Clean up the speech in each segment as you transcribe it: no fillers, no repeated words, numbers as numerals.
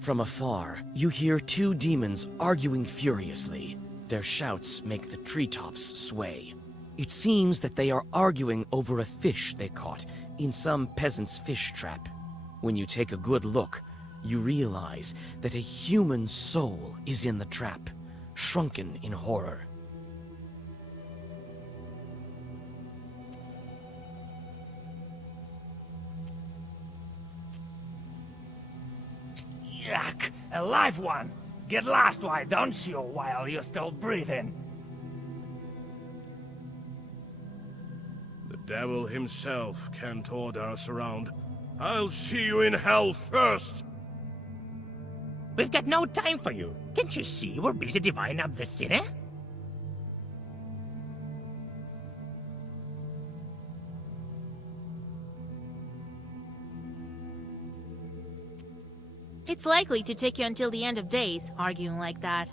From afar, you hear two demons arguing furiously. Their shouts make the treetops sway. It seems that they are arguing over a fish they caught in some peasant's fish trap. When you take a good look, you realize that a human soul is in the trap, shrunken in horror. Yuck! A live one! Get lost, why don't you, while you're still breathing? The devil himself can't order us around. I'll see you in hell first! We've got no time for you. Can't you see we're busy dividing up the sinner? It's likely to take you until the end of days, arguing like that.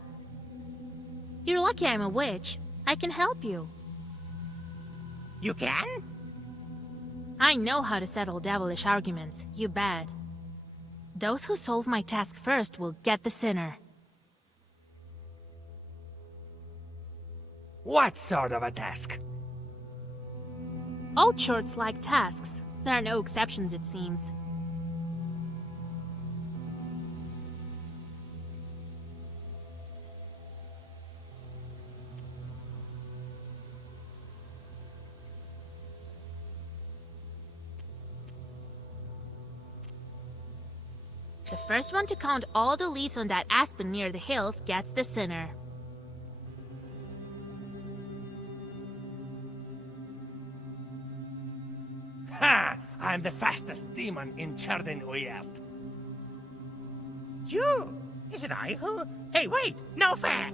You're lucky I'm a witch. I can help you. You can? I know how to settle devilish arguments, you bet. Those who solve my task first will get the sinner. What sort of a task? All churches like tasks. There are no exceptions, it seems. The first one to count all the leaves on that aspen near the hills gets the sinner. Ha! I'm the fastest demon in Chardin Uyest. You? Is it I who? Hey, wait! No fair!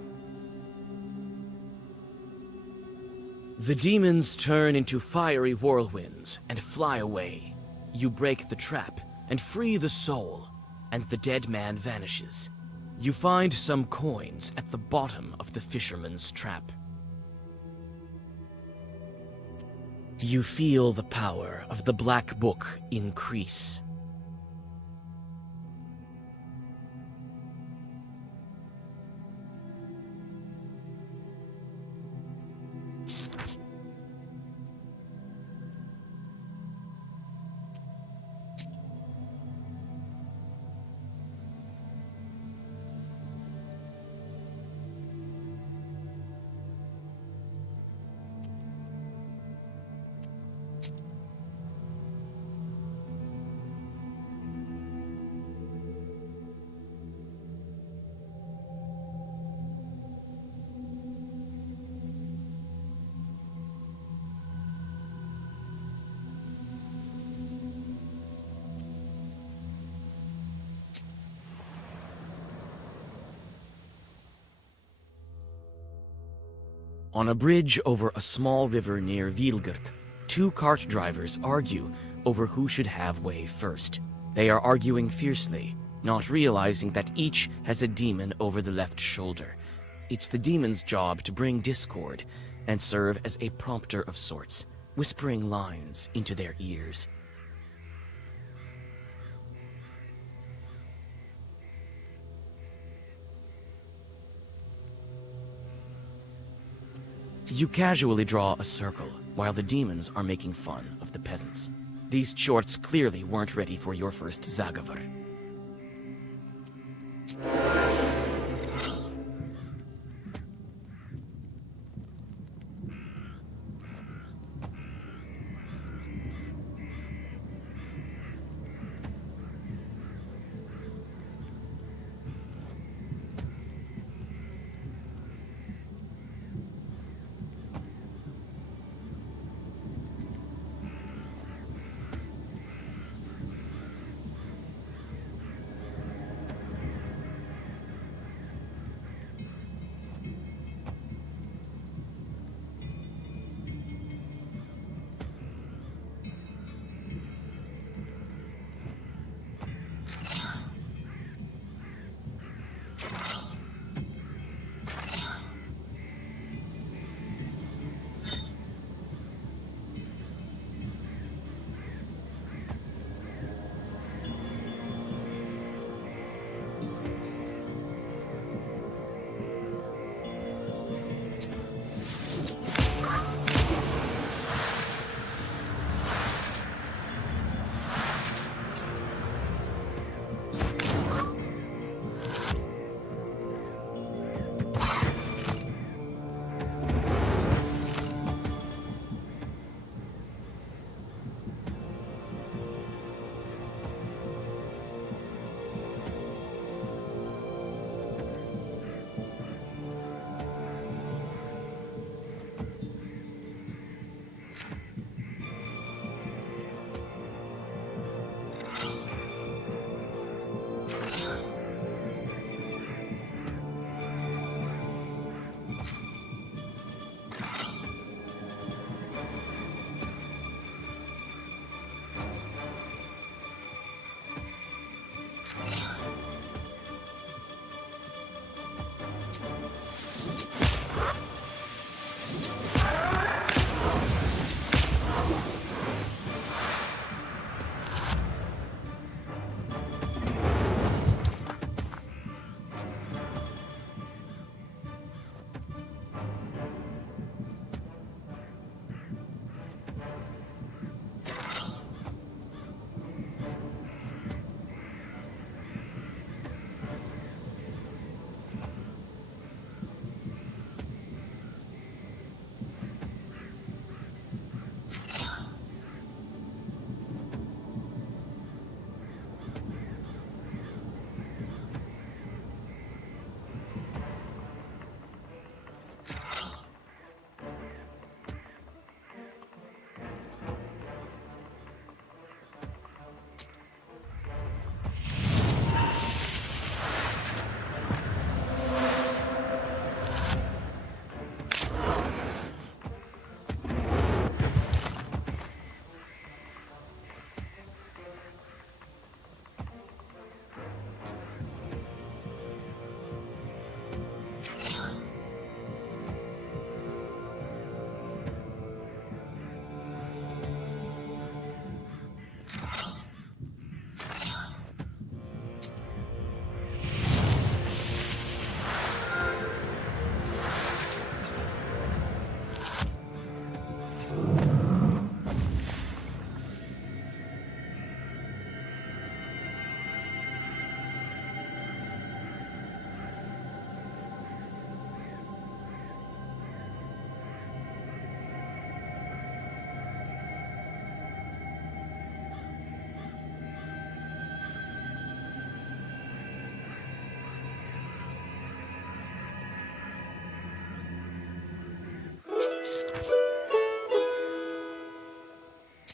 The demons turn into fiery whirlwinds and fly away. You break the trap and free the soul, and the dead man vanishes. You find some coins at the bottom of the fisherman's trap. You feel the power of the Black Book increase. On a bridge over a small river near Vilgert, two cart drivers argue over who should have way first. They are arguing fiercely, not realizing that each has a demon over the left shoulder. It's the demon's job to bring discord and serve as a prompter of sorts, whispering lines into their ears. You casually draw a circle, while the demons are making fun of the peasants. These chorts clearly weren't ready for your first Zagavar.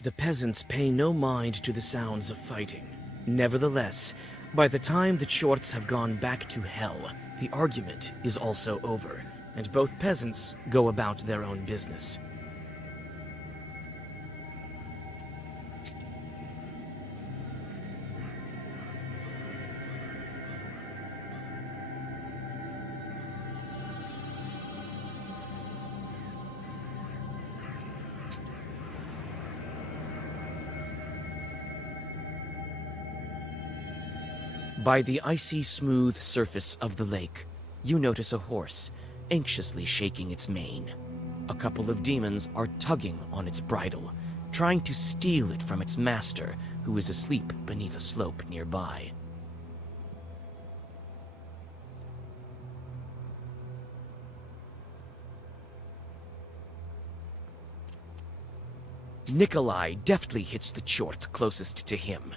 The peasants pay no mind to the sounds of fighting. Nevertheless, by the time the Chorts have gone back to hell, the argument is also over, and both peasants go about their own business. By the icy smooth surface of the lake, you notice a horse, anxiously shaking its mane. A couple of demons are tugging on its bridle, trying to steal it from its master, who is asleep beneath a slope nearby. Nikolai deftly hits the Chort closest to him.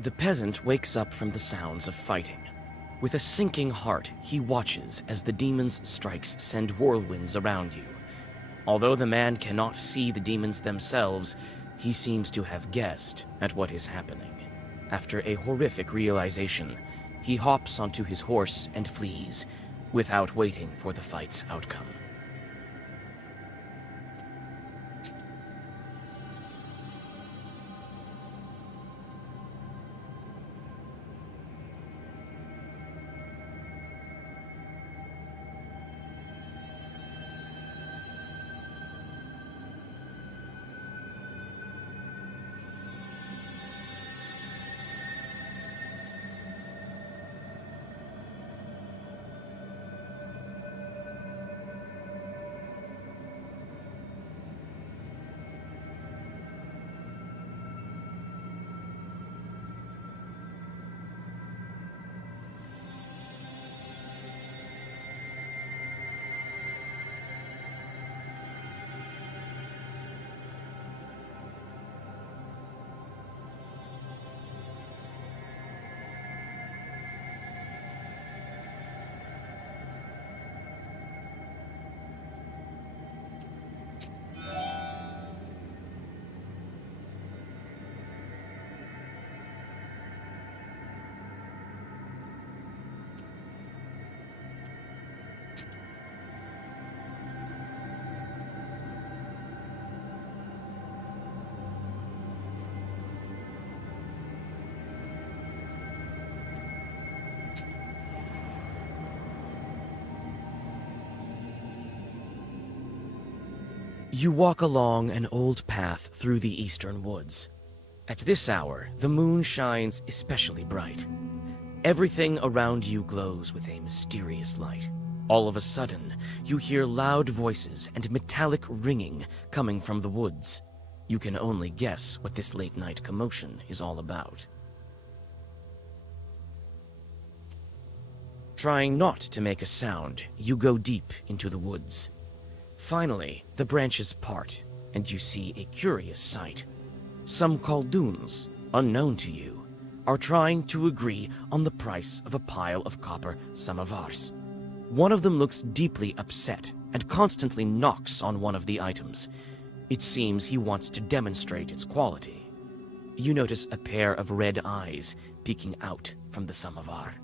The peasant wakes up from the sounds of fighting. With a sinking heart, he watches as the demon's strikes send whirlwinds around you. Although the man cannot see the demons themselves, he seems to have guessed at what is happening. After a horrific realization, he hops onto his horse and flees, without waiting for the fight's outcome. You walk along an old path through the eastern woods. At this hour, the moon shines especially bright. Everything around you glows with a mysterious light. All of a sudden, you hear loud voices and metallic ringing coming from the woods. You can only guess what this late-night commotion is all about. Trying not to make a sound, you go deep into the woods. Finally, the branches part, and you see a curious sight. Some Khaldoons, unknown to you, are trying to agree on the price of a pile of copper samovars. One of them looks deeply upset and constantly knocks on one of the items. It seems he wants to demonstrate its quality. You notice a pair of red eyes peeking out from the samovar.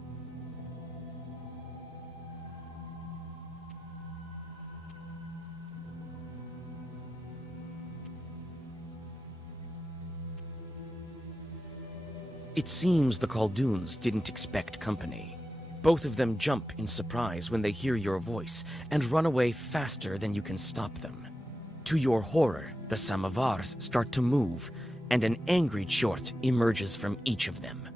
It seems the Khaldoons didn't expect company. Both of them jump in surprise when they hear your voice and run away faster than you can stop them. To your horror, the samovars start to move, and an angry Chort emerges from each of them.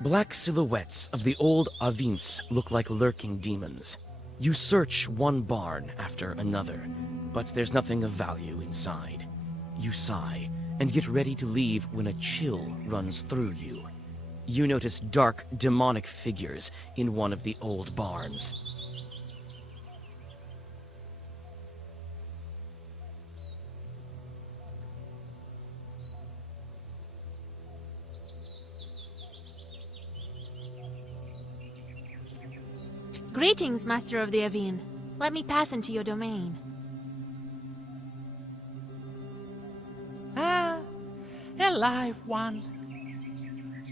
Black silhouettes of the old Avins look like lurking demons. You search one barn after another, but there's nothing of value inside. You sigh and get ready to leave when a chill runs through you. You notice dark, demonic figures in one of the old barns. Greetings, Master of the Avine. Let me pass into your domain. Ah, alive one.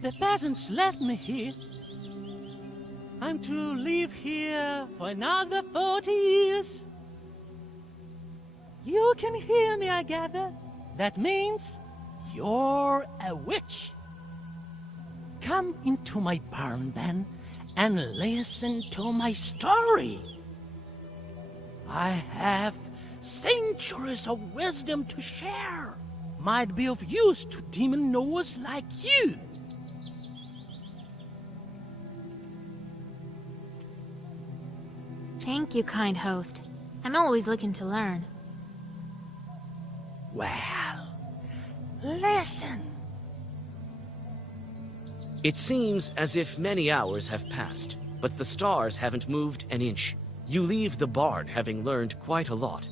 The peasants left me here. I'm to live here for another 40 years. You can hear me, I gather. That means you're a witch. Come into my barn, then, and listen to my story. I have centuries of wisdom to share. Might be of use to demon knowers like you. Thank you, kind host. I'm always looking to learn. Well, listen. It seems as if many hours have passed, but the stars haven't moved an inch. You leave the barn having learned quite a lot.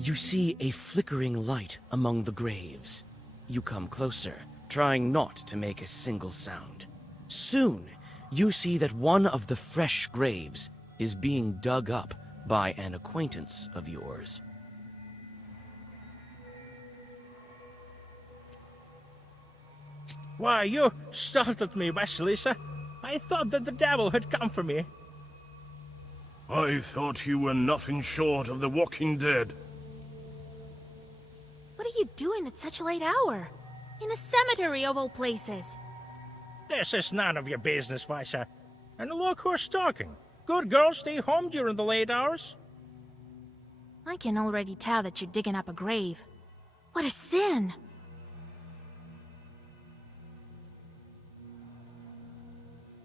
You see a flickering light among the graves. You come closer, trying not to make a single sound. Soon, you see that one of the fresh graves is being dug up by an acquaintance of yours. Why, you startled me, Vasilisa. I thought that the devil had come for me. I thought you were nothing short of the Walking Dead. What are you doing at such a late hour? In a cemetery of all places. This is none of your business, Visa. And look who's talking. Good girls stay home during the late hours. I can already tell that you're digging up a grave. What a sin!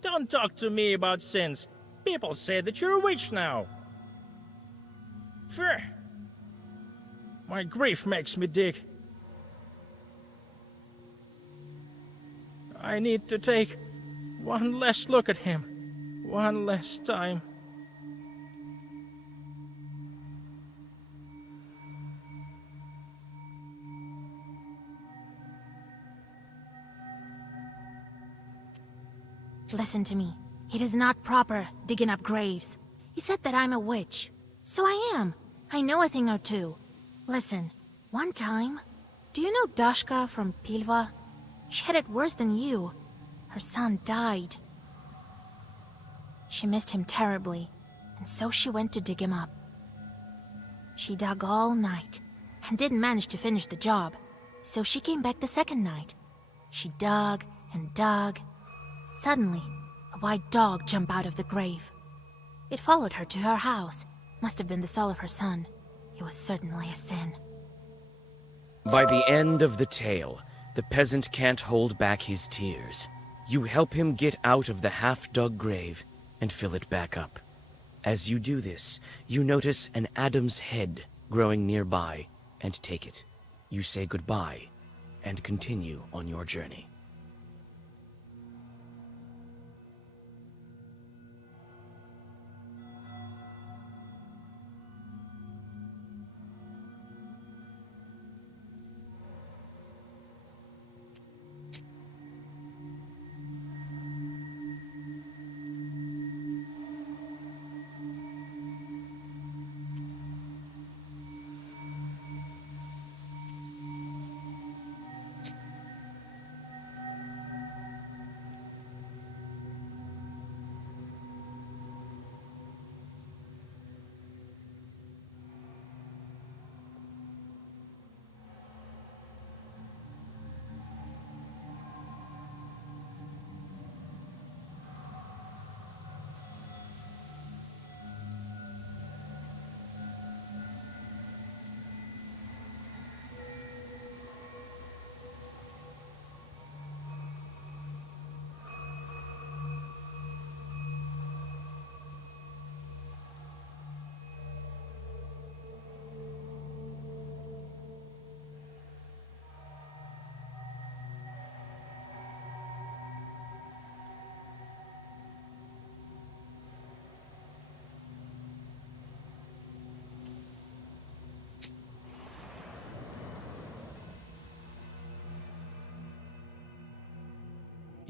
Don't talk to me about sins. People say that you're a witch now. Phew. My grief makes me dig. I need to take one last look at him. One last time. Listen to me. It is not proper digging up graves. You said that I'm a witch. So I am. I know a thing or two. Listen, one time, do you know Dashka from Pilva? She had it worse than you. Her son died. She missed him terribly, and so she went to dig him up. She dug all night, and didn't manage to finish the job, so she came back the second night. She dug and dug. Suddenly, a white dog jumped out of the grave. It followed her to her house. Must have been the soul of her son. It was certainly a sin. By the end of the tale, the peasant can't hold back his tears. You help him get out of the half-dug grave and fill it back up. As you do this, you notice an Adam's head growing nearby and take it. You say goodbye and continue on your journey.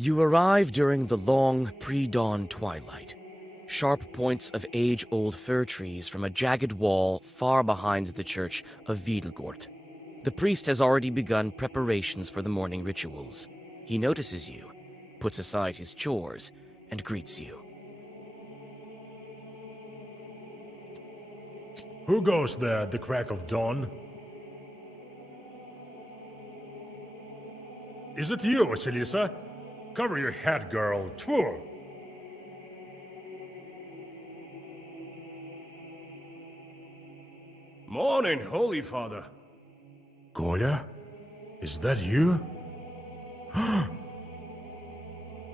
You arrive during the long, pre-dawn twilight. Sharp points of age-old fir trees from a jagged wall far behind the church of Wiedelgort. The priest has already begun preparations for the morning rituals. He notices you, puts aside his chores, and greets you. Who goes there at the crack of dawn? Is it you, Vasilisa? Cover your head, girl. Tfu! Morning, Holy Father. Kolya? Is that you?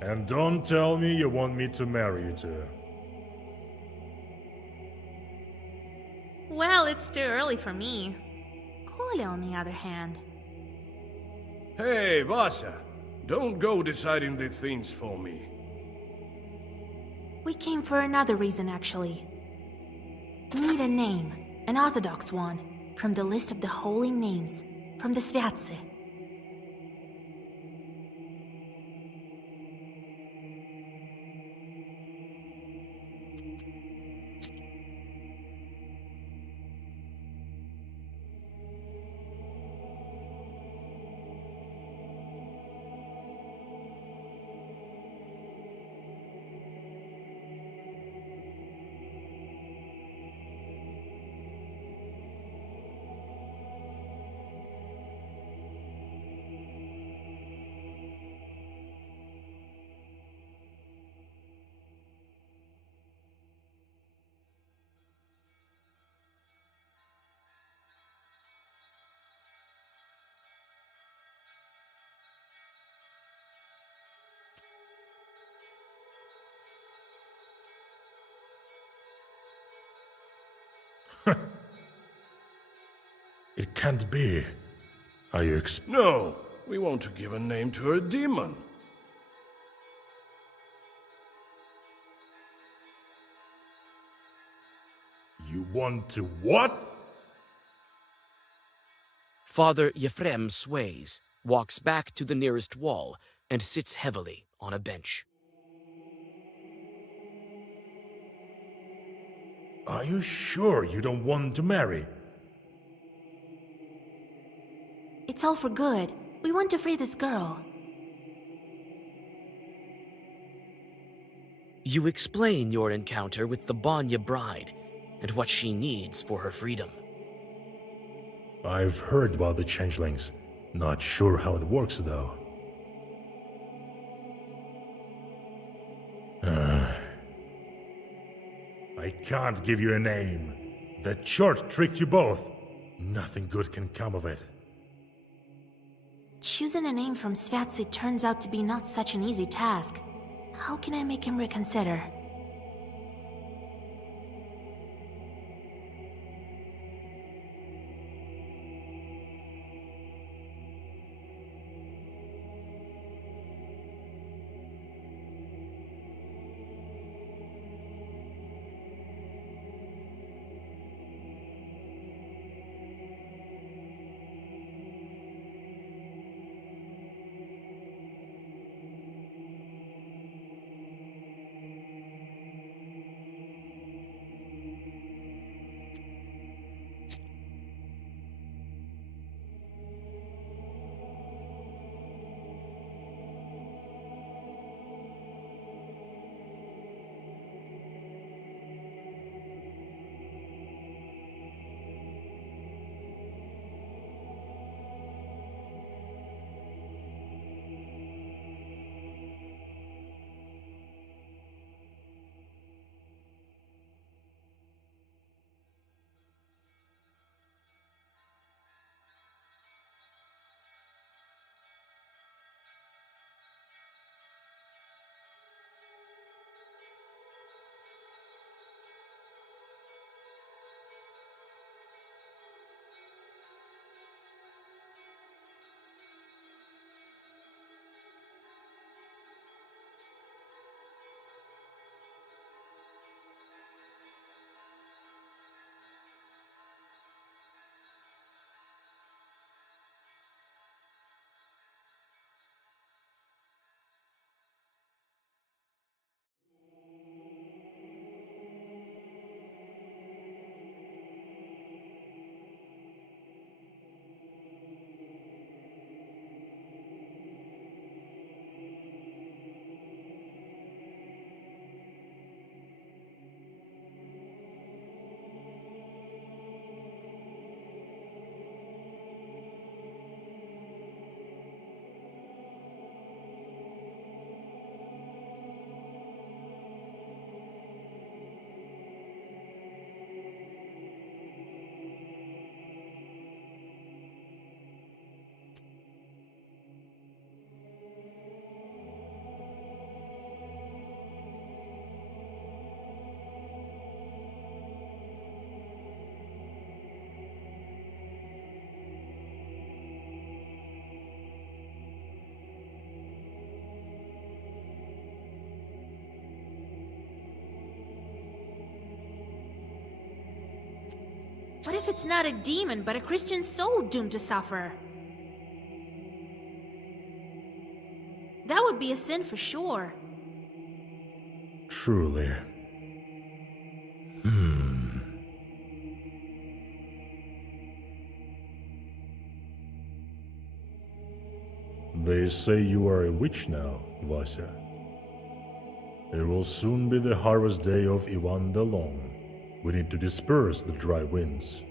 And don't tell me you want me to marry you to her. Well, it's too early for me. Kolya, on the other hand. Hey, Vasa. Don't go deciding the things for me. We came for another reason, actually. We need a name, an Orthodox one, from the list of the holy names, from the Sviatse. It can't be. Are you No, we want to give a name to a demon. You want to what? Father Yefrem sways, walks back to the nearest wall, and sits heavily on a bench. Are you sure you don't want to marry? It's all for good. We want to free this girl. You explain your encounter with the Banya bride and what she needs for her freedom. I've heard about the changelings. Not sure how it works, though. I can't give you a name. That chart tricked you both. Nothing good can come of it. Choosing a name from Sviatse turns out to be not such an easy task. How can I make him reconsider? What if it's not a demon, but a Christian soul doomed to suffer? That would be a sin for sure. Truly. They say you are a witch now, Vasya. It will soon be the harvest day of Ivan the Long. We need to disperse the dry winds.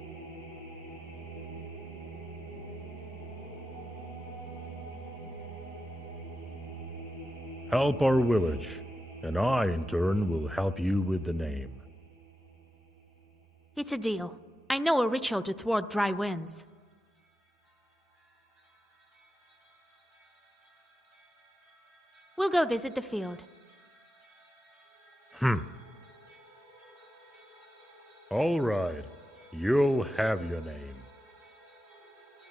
Help our village, and I, in turn, will help you with the name. It's a deal. I know a ritual to thwart dry winds. We'll go visit the field. All right, you'll have your name.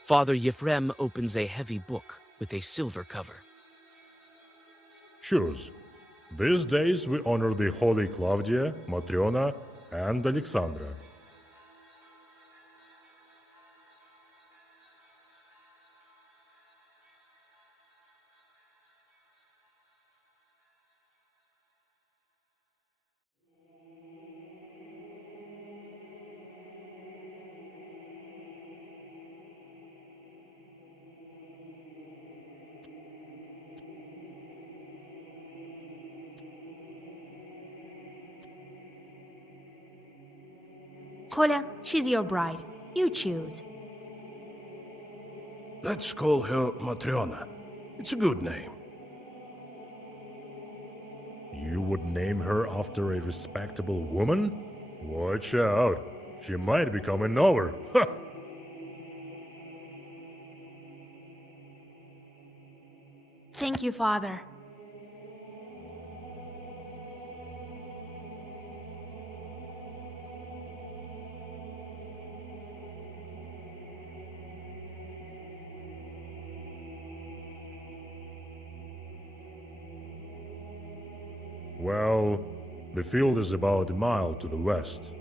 Father Yefrem opens a heavy book with a silver cover. Choose. These days we honor the holy Claudia, Matriona, and Alexandra. Kolya, she's your bride. You choose. Let's call her Matriona. It's a good name. You would name her after a respectable woman? Watch out. She might become a knower. Thank you, Father. Well, the field is about a mile to the west.